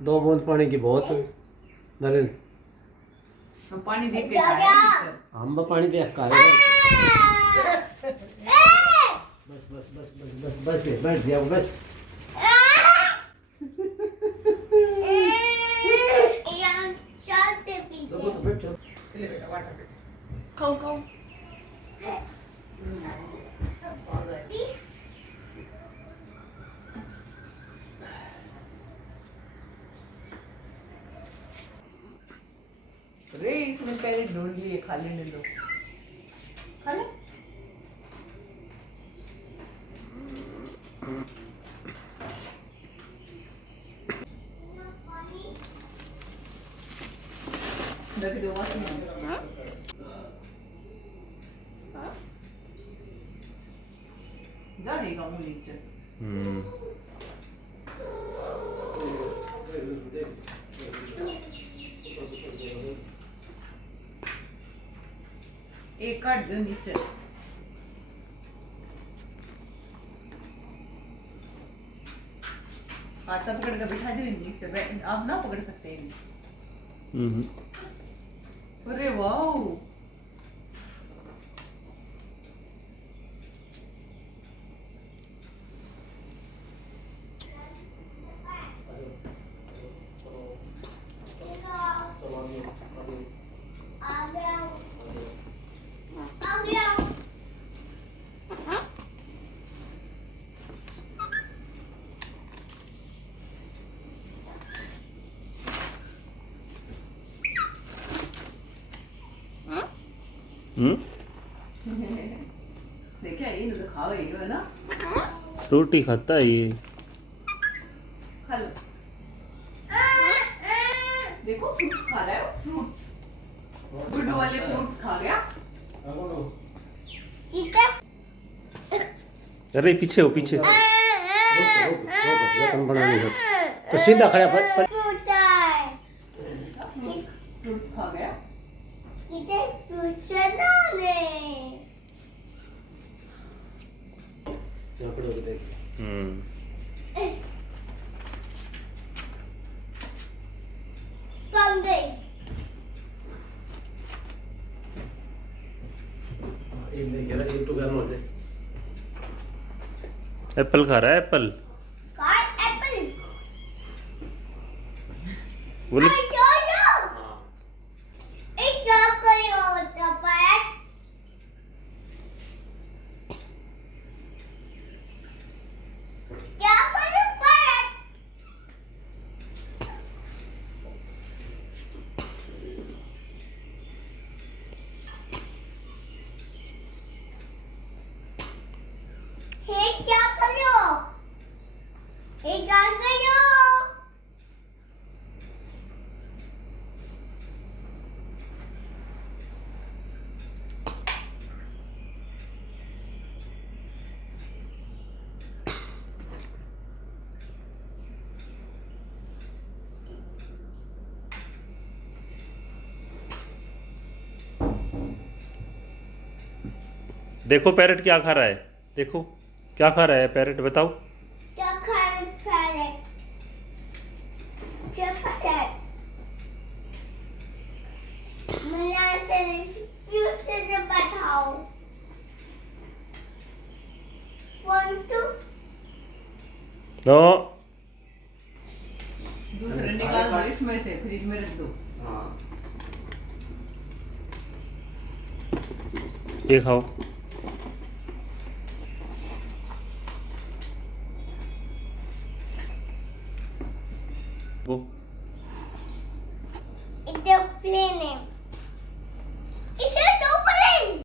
2 बूंद पानी की बहुत है नरेंद्र। पानी देख के खाया हम पानी देख का है। बस बस बस बस बस बस बैठ जाओ बस। खाओ खाओ रे इसमें पहले ढूंढ लिए खा लेने दो खा ले रख दो वहाँ जाएगा वो नीचे एक काट दो नीचे हाथा पकड़ कर बिठा दो नीचे आप ना पकड़ सकते हैं अरे वाह देखा ये तो खाओ ये है ना रोटी खाता है ये। खा लो देखो फ्रूट्स खा रहा है फ्रूट्स गुड्डू वाले फ्रूट्स खा गया अरे पीछे हो पीछे हो। तो सीधा खड़ा पर फ्रूट्स खा गया एप्पल खा रहा है एप्पल। बोले देखो पैरेट क्या खा रहा है। देखो क्या खा रहा है पैरेट बताओ। क्या खा रहा है बताओ। नो दूसरा निकाल दो इसमें से फ्रिज में रख दो ये खाओ। वो इधर प्लेन है